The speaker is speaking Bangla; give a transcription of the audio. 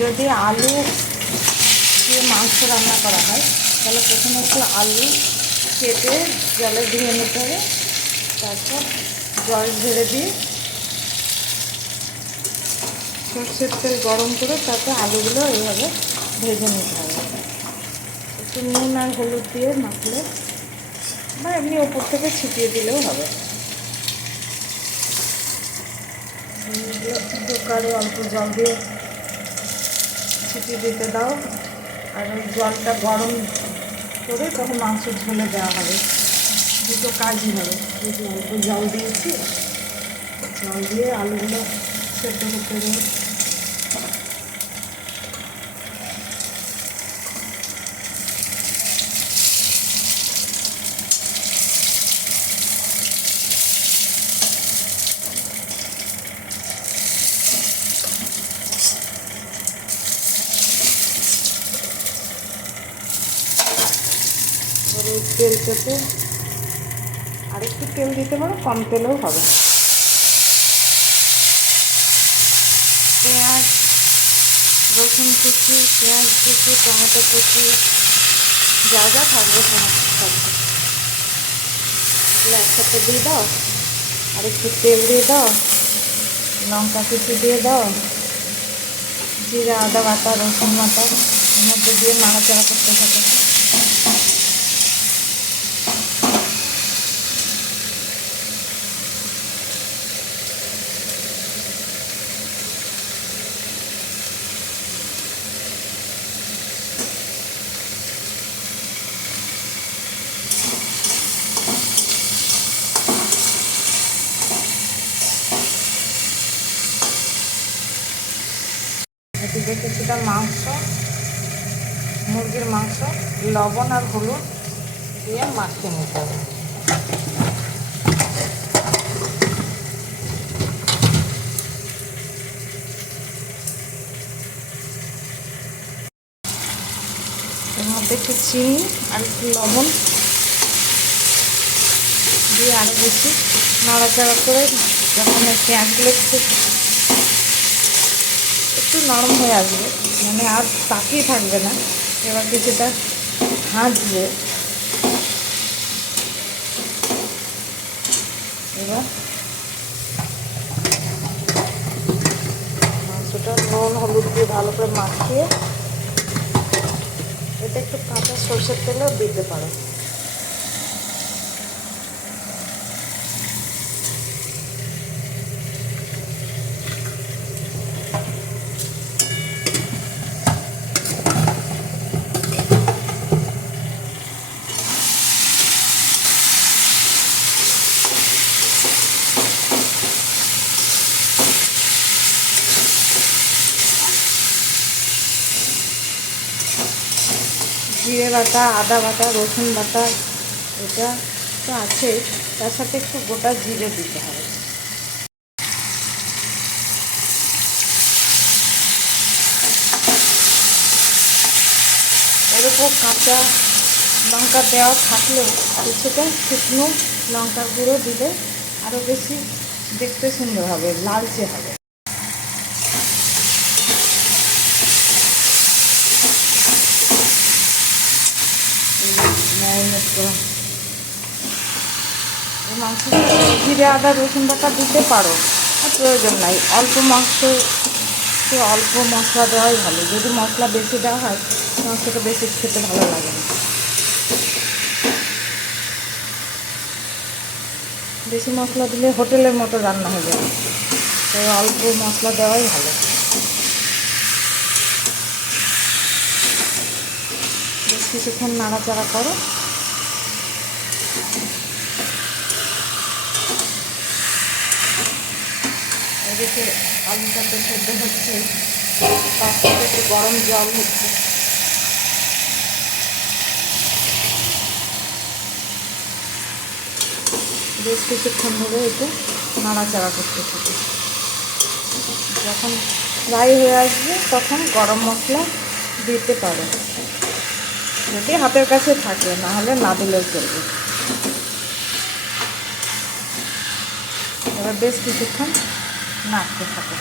যদি আলু দিয়ে মাংস রান্না করা হয়, তাহলে প্রথমে একটু আলু কেটে জলে ধুয়ে নিতে হবে, তারপর জল ঝেড়ে দিয়ে সর্ষের তেল গরম করে তারপর আলুগুলো এইভাবে ভেজে নিতে হবে। একটু নুন আর হলুদ দিয়ে মাখলে বা এমনি ওপর থেকে ছিটিয়ে দিলেও হবে। কুকারে অল্প জল দিয়ে ছিটিয়ে দিতে দাও। আর ওই জলটা গরম করে তখন মাংস ঝোলে দেওয়া হবে। দুটো কাজই হবে। অল্প জল দিয়েছি। জল দিয়ে আলুগুলো সেদ্ধ করতে দেবো। এবারে তেল চেপে আর একটু তেল দিতে পারো, কম তেলেও হবে। পেঁয়াজ, রসুন কুচি, পেঁয়াজ কুচি, টমেটো কুচি, যা যা থাকবে সমস্ত একসাথে দিয়ে দাও আর একটু তেল দিয়ে দাও, লঙ্কা কুচি দিয়ে দাও, জিরা, আদা বাটা, রসুন বাটা এর মধ্যে দিয়ে নাড়াচাড়া করতে থাকে। এদিকে কিছুটা মাংস, মুরগির মাংস, লবণ আর হলুদ দিয়ে মাখিয়ে নিতে হবে। মধ্যে চিনি আর একটু লবণ দিয়ে আরও বেশি নাড়াচাড়া করে যখন পেঁয়াজগুলো একটু একটু নরম হয়ে আসবে মানে আর তাকিয়ে থাকবে না। এবার কিছুটা ভাজবে, এবার মাংসটা নুন, হলুদ দিয়ে ভালো করে মাখিয়ে, এটা একটু কাঁচা সর্ষের তেলেও দিতে পারো। জিরে বাটা, আদা বাটা, রসুন বাটা এটা তো আছে। তার সাথে একটু গোটা জিরে দিতে হবে। এরকম কাঁচা লঙ্কা দেওয়া থাকলেও কিছুটা শুকনো লঙ্কা গুঁড়ো দিলে আরও বেশি দেখতে সুন্দর হবে, লালচে হবে। এই মাংসটা জিরে আদা রসুন বাটা দিতে পারো প্রয়োজন নাই। অল্প মাংস অল্প মশলা দেওয়াই ভালো। যদি মশলা বেশি দেওয়া হয়, মাংসটা বেশি খেতে ভালো লাগে না। বেশি মশলা দিলে হোটেলের মতো রান্না হয়ে যাবে তাই অল্প মশলা দেওয়াই ভালো। বেশ কিছুক্ষণ নাড়াচাড়া করো। এদিকে আলুটা তো সেদ্ধ হচ্ছে সাথে একটু গরম জল হচ্ছে। বেশ কিছুক্ষণ ধরে একটু নাড়াচাড়া করতে থাকে। যখন ফ্রাই হয়ে আসবে, তখন গরম মশলা দিতে পারো। যদি হাতের কাছে থাকে না হলে না দিলেও চলবে। এবার বেশ কিছুক্ষণ নাড়তে থাকে